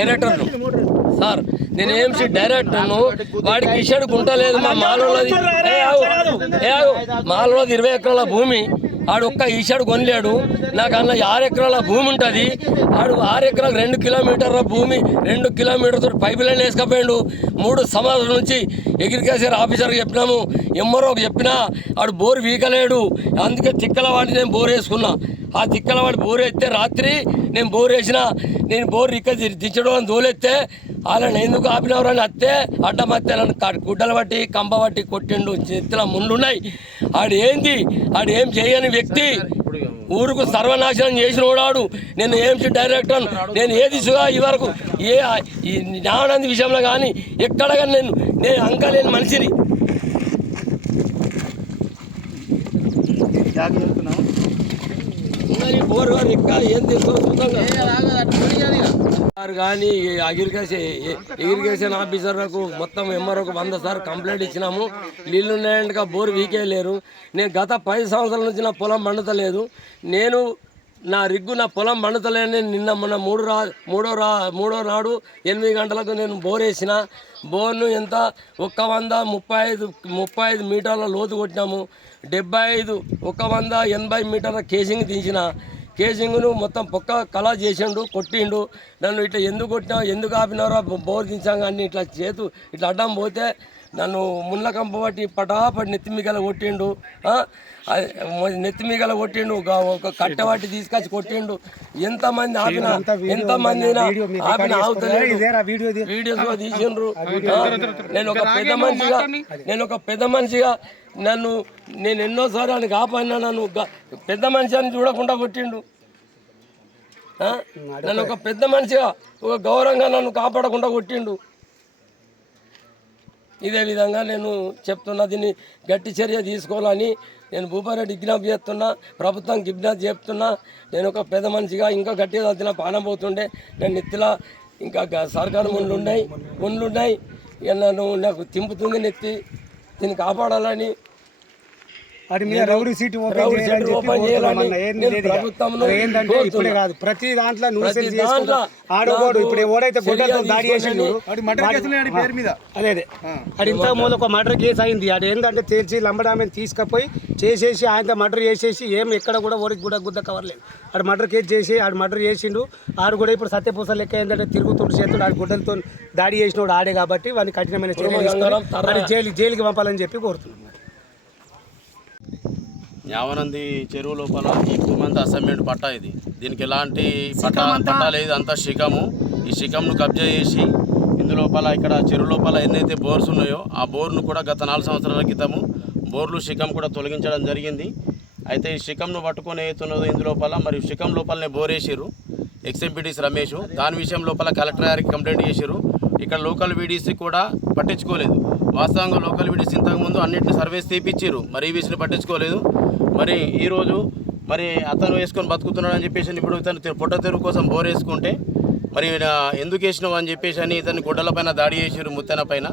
డైరెక్టర్ను. Sir నేను AMC డైరెక్టర్ను? వాడికి ఇచ్చాడు గుంట లేదు మా మాలోది. మాలోది ఇరవై ఎకరాల భూమి ఆడు ఒక్క ఈశాడు కొనలేడు. నాకు అన్న ఆరు ఎకరాల భూమి ఉంటుంది. ఆడు ఆరు ఎకరాలు రెండు కిలోమీటర్ల భూమి రెండు కిలోమీటర్తో పైప్ లైన్ వేసుకపోయాడు. మూడు సంవత్సరాల నుంచి అగ్రికల్చర్ ఆఫీసర్కి చెప్పినాము. ఎంఆర్ఓకి చెప్పినా ఆడు బోర్ వీకలేడు. అందుకే తిక్కల వాడిని నేను బోర్ వేసుకున్నా. ఆ తిక్కల వాడి బోర్ రాత్రి నేను బోర్ వేసిన నేను బోర్ ఇక్కడ దించడం అని దోలెత్తే వాళ్ళని ఎందుకు ఆపినవరని అత్తే అడ్డమత్తెలను గుడ్డలు పట్టి కంబ పట్టి కొట్టిండు చేతుల ముండున్నాయి ఆడు ఏంది? ఆడు ఏం చేయని వ్యక్తి? ఊరుకు సర్వనాశనం చేసిన వాడు నేను ఏఎంసీ డైరెక్టర్ నేను ఏ సుగా ఈ వరకు ఏ ఈ జ్ఞానానంద విషయంలో కానీ ఎక్కడ కానీ నేను నేను అంకలేని మనిషిని. బోర్ ఇంకా ఏం సార్ కానీ అగ్రికల్చర్ ఇరిగేషన్ ఆఫీసర్లకు మొత్తం ఎంఆర్ఓకి వంద సార్ కంప్లైంట్ ఇచ్చినాము. నీళ్ళు ఉన్నాయంటే బోర్ వీకే లేరు. నేను గత పది సంవత్సరాల నుంచి నా పొలం పండుతలేదు. నేను నా రిగ్గు నా పొలం పండుతలేని నిన్న మొన్న మూడు రా మూడో రా మూడో నాడు ఎనిమిది గంటలకు నేను బోర్ వేసిన బోర్ను ఎంత? ఒక్క వంద ముప్పై ఐదు ముప్పై ఐదు మీటర్ల లోతు కొట్టినాము. డెబ్బై ఐదు ఒక వంద ఎనభై మీటర్ల కేసింగ్ దించిన. కేసింగ్ను మొత్తం పొక్క కళ చేసిండు కొట్టిండు. నన్ను ఇట్లా ఎందుకు కొట్టినావు ఎందుకు ఆపినారో బోర్ దించాం కానీ ఇట్లా చేతు ఇట్లా అడ్డం పోతే నన్ను ముళ్ళ కంప పట్టి పటాపటి నెత్తిమిగల కొట్టిండు నెత్తిమిగల కొట్టిండు ఒక ఒక కట్టె పట్టి తీసుకొచ్చి కొట్టిండు. ఎంతమంది ఆపిన ఎంతమంది ఆపిన ఆగుతలేడు వీడియోస్ కూడా తీసిండ్రు? నేను ఒక పెద్ద మనిషిగా నేను ఒక పెద్ద మనిషిగా నన్ను నేను ఎన్నోసార్లు అని కాపాడినా నన్ను పెద్ద మనిషి అని చూడకుండా కొట్టిండు? నన్ను ఒక పెద్ద మనిషిగా ఒక గౌరవంగా నన్ను కాపాడకుండా కొట్టిండు. ఇదే విధంగా నేను చెప్తున్నా దీన్ని గట్టి చర్య తీసుకోవాలని నేను భూపారెడ్డి విజ్ఞప్తి చేస్తున్నా ప్రభుత్వం విజ్ఞప్తి చెప్తున్నా నేను ఒక పెద్ద మనిషిగా ఇంకా గట్టిగా చదివిన పానం పోతుండే. నేను నెత్తిలా ఇంకా గ- సర్కారు ముండ్లు ఉన్నాయి ఉన్నాయి. ఇక నన్ను నాకు తింపుతుంది నెత్తి. దీన్ని కాపాడాలని వాటి మీద రౌడీ సీట్ ఓపెన్ చేయాలని చెప్పి ఏంటంటే. ఇప్పుడే కాదు ప్రతి దాంట్లో చేసుకుంటూ దాంట్లో ఆడోగోడు నాకు ఇప్పుడు ఎవడైతే గుడ్డలతో దాడి చేసిండు పేరు మీద. అదే అదే. అది ఇంత ముందు ఒక మర్డర్ కేసు అయింది. అది ఏంటంటే తేల్చి లంబడామని తీసుకపోయి చేసేసి ఆయనతో మర్డర్ చేసేసి ఏం ఎక్కడ కూడా ఓడికి కూడా గుద్ద కవర్లేదు ఆడు మర్డర్ కేసు చేసి ఆడు మర్డర్ చేసిండు. ఆడు కూడా ఇప్పుడు సత్యపూస లెక్క ఏంటంటే తిరుగుతుండు చేతుడు ఆడు గుడ్డలతో దాడి చేసినోడు ఆడే కాబట్టి వాడిని కఠినమైన చర్య తీసుకొని వాడిని జైలు జైలుకి పంపాలని చెప్పి కోరుతున్నాం. యావనంది చెరువు లోపల ఈ భూమి అంతా అసైన్మెంట్ పట్టా ఇది. దీనికి ఎలాంటి పట్టా పట్టా లేదు అంతా శిఖము. ఈ శిఖంను కబ్జా చేసి ఇందు లోపల ఇక్కడ చెరువు లోపల ఎన్నైతే బోర్స్ ఉన్నాయో ఆ బోర్ను కూడా గత నాలుగు సంవత్సరాల క్రితము బోర్లు శిఖం కూడా తొలగించడం జరిగింది. అయితే ఈ శిఖంను పట్టుకొని ఏతున్నదో ఇందు లోపల మరియు శిఖం లోపలనే బోర్ వేసారు ఎక్స్ఎంపీటీస్ రమేష్. దాని విషయం లోపల కలెక్టర్ గారికి కంప్లైంట్ చేశారు ఇక్కడ లోకల్ వీడీసీ కూడా పట్టించుకోలేదు. వాస్తవంగా లోకల్ వీడీసీ ఇంతకుముందు అన్నింటిని సర్వేస్ తీపిచ్చారు మరి ఈ విషయం పట్టించుకోలేదు. మరి ఈరోజు మరి అతను వేసుకొని బతుకుతున్నాడని చెప్పేసి ఇప్పుడు ఇతను పొట్ట తెరువు కోసం బోర్ వేసుకుంటే మరి ఎందుకు వేసినావు అని చెప్పేసి అని ఇతని గుడ్డల పైన దాడి చేసారు ముత్తెన పైన.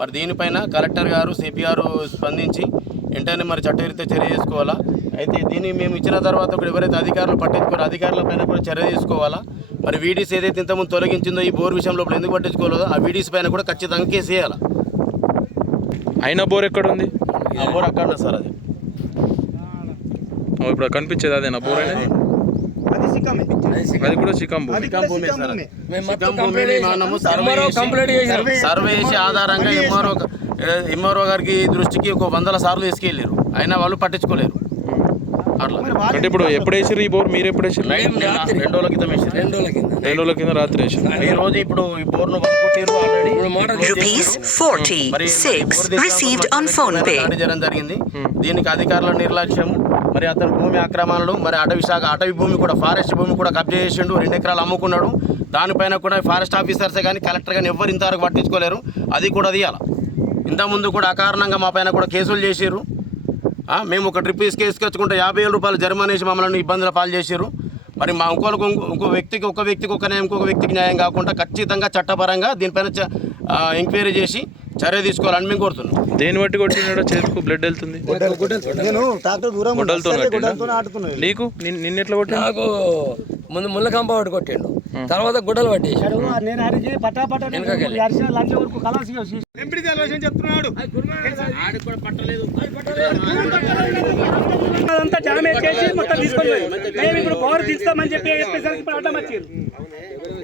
మరి దీనిపైన కలెక్టర్ గారు సిపి గారు స్పందించి వెంటనే మరి చట్టరీత్యా చర్య చేసుకోవాలా అయితే దీన్ని మేము ఇచ్చిన తర్వాత కూడా ఎవరైతే అధికారులు పట్టించుకోరో అధికారుల పైన కూడా చర్య తీసుకోవాలా? మరి వీడీస్ ఏదైతే ఇంతకుముందు తొలగించిందో ఈ బోర్ విషయం లోపల ఎందుకు పట్టించుకోలేదో ఆ వీడీస్ పైన కూడా ఖచ్చితంగా కేసు వేయాలి? అయిన బోర్ ఎక్కడ ఉంది ఆ బోర్ అక్కడ సార్ అది. ఇప్పుడు కనిపించేది అదేనా? బోర్ అనేది? అది. కూడా చికం బోర్ శిఖం భూమి సార్. అది. మేము మొత్తం శిఖం కంప్లైంట్ భూమిని చేసినాం. మనము సర్వే ఎంఆర్ఓ చేసి- కంప్లైంట్ చేశారు. సర్వే చేసి ఆధారంగా ఎంఆర్ఓ ఎంఆర్ఓ గారికి దృష్టికి ఒక వందల సార్లు తీసుకెళ్ళారు అయినా వాళ్ళు పట్టించుకోలేరు. అట్లా. అంటే ఇప్పుడు ఎప్పుడు వేసారు ఈ బోర్ మీరు ఎప్పుడు వేసారు రెండు రోజుల క్రితం వేసారు రెండు రోజుల కింద రెండు రోజుల కింద రాత్రి వేసారు ఈ రోజు ఇప్పుడు ఈ బోర్ను కొట్టారు ఆల్రెడీ ఇప్పుడు motor Rupees 46 received on phone pay. దాడి చేయడం జరిగింది దీనికి అధికారుల నిర్లక్ష్యం మరి అతని భూమి ఆక్రమణలు మరి అటవీ శాఖ అటవీ భూమి కూడా ఫారెస్ట్ భూమి కూడా కబ్జా చేసిండు రెండు ఎకరాలు అమ్ముకున్నాడు. దానిపైన కూడా ఫారెస్ట్ ఆఫీసర్సే కానీ కలెక్టర్ కానీ ఎవరు ఇంతవరకు పట్టించుకోలేరు. అది కూడా తీయాలి. ఇంతకుముందు కూడా అకారణంగా మా పైన కూడా కేసులు చేసిర్రు. ఆ, మేము ఒక ట్రిప్ తీసుకెచ్చుకుంటే యాభై వేల రూపాయలు జరిమానా వేసి మమ్మల్ని ఇబ్బందుల పాలు చేసిర్రు మరి మా ఇంకోలకు ఇంకో- ఇంకో వ్యక్తికి ఒక వ్యక్తికి ఒక న్యాయం ఇంకొక వ్యక్తికి న్యాయం కాకుండా ఖచ్చితంగా చట్టపరంగా దీనిపైన ఎంక్వైరీ చేసి చర్య తీసుకోవాలని మేము కోరుతున్నాం. దేని బట్టి కొట్టినాడో చేతికు బ్లడ్ వెళ్తుంది? నేను డాక్టర్ దూరం ఉన్నా. గొడ్డలతో సరే, కొట్టిండా? గొడ్డలతోనే ఆడుతున్నాను నీకు నిన్- నిన్నెట్లా కొట్టిండు నాకు ముందు ముళ్ళకంప ఒకటి కొట్టిండు తర్వాత గుడ్డలు పట్టేసి సరే, ఓ, నేను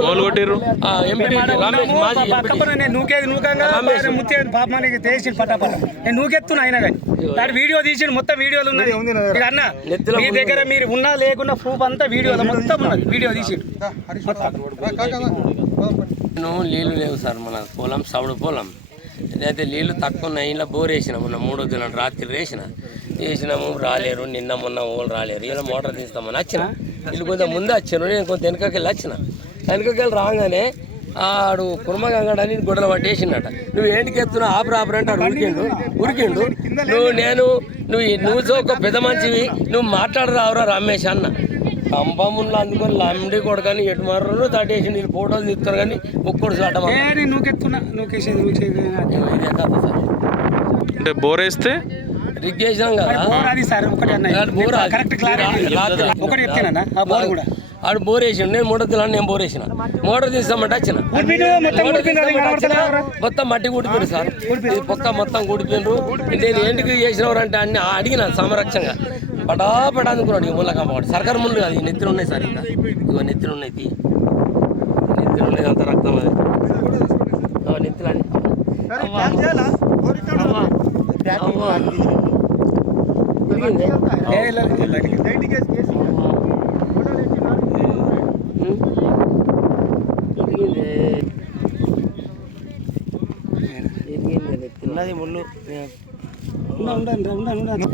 వాళ్ళు కొట్టిర్రు? ఆ, ఎంపీ రమేష్ మాజీ ఎంపీ. పక్కన నేను నూకేది నూకంగా ముత్తే పాపానికి తేసి పట్టా పట్ట నేను నూకెత్తున్నా అయినా కానీ. దాని వీడియో తీసి మొత్తం వీడియోలు ఉన్నది అన్న మీ దగ్గర మీరు ఉన్నా లేకున్నా ప్రూఫ్ అంతా వీడియోలో మొత్తం ఉన్నది. వీడియో తీసి నేను నీళ్ళు లేవు సార్ మన పొలం సవుడు పొలం. ఇదైతే నీళ్ళు తక్కువ ఉన్నాయి ఇలా బోర్ వేసిన మొన్న మూడో దిన రాత్రి వేసిన. వేసినాము రాలేరు నిన్న మొన్న ఓళ్ళు రాలేరు. ఇలా మోటార్ తీస్తామని వచ్చిన. వీళ్ళు కొంచెం ముందే వచ్చాను నేను కొంత వెనకకి వెళ్ళి వచ్చిన. వెనకకి వెళ్ళి రాగానే ఆడు కుర్మగంగడని గొడవలు పట్టేసిండట నువ్వు ఏంటికి ఎత్తున్నా? ఆపరు ఆపరు అంటే ఆడు ఉరికిండు ఉరికిండు. నువ్వు నేను నువ్వు నువ్వు ఒక పెద్ద మంచివి నువ్వు మాట్లాడరావురా రమేష్ అన్న. కంపములు అందుకొని లండి కొడకని ఎటు మర్రను తట్టేసి నేను ఫోటోలు తీస్తారు కానీ ఒక్కడు సార్. అంటే బోర్ వేస్తే రిగ్ చేసినాం కదా. Correct clarity. ఒకటి చెప్తానన్నా ఆ బోర్ కూడా. ఆడు నేను మోటార్ తిన్నాను నేను బోర్ వేసిన. మోటార్ తీస్తామంటే వచ్చిన. మొత్తం? మొత్తం మట్టి కూడిపోయింది సార్. పొక్క మొత్తం కూడిపోయిండ్రు నేను ఏంటికి చేసినవారు అంటే అన్ని అడిగిన సమరక్షంగా. పటా పటా అనుకున్నాడు ఈ ముళ్ళ కంపవాడు. సర్కార్ ముళ్ళు కాదు ఈ నెత్తులు ఉన్నాయి సార్ ఇంకా. ఇగో నెత్తులు ఉన్నాయి తీ. నెత్తులు ఉన్నాయి అంత రక్తం అది. నెత్తులు అని అవ్వా. అవ్వా. అవ్వా. ఉరికిందే? ఏ, లే, లే, లే. ఉం? ఉరికిందే. ఇరిగిందే నెత్తులు. ఉండండి, ఉండండి, ఉండండి, ఉండండి.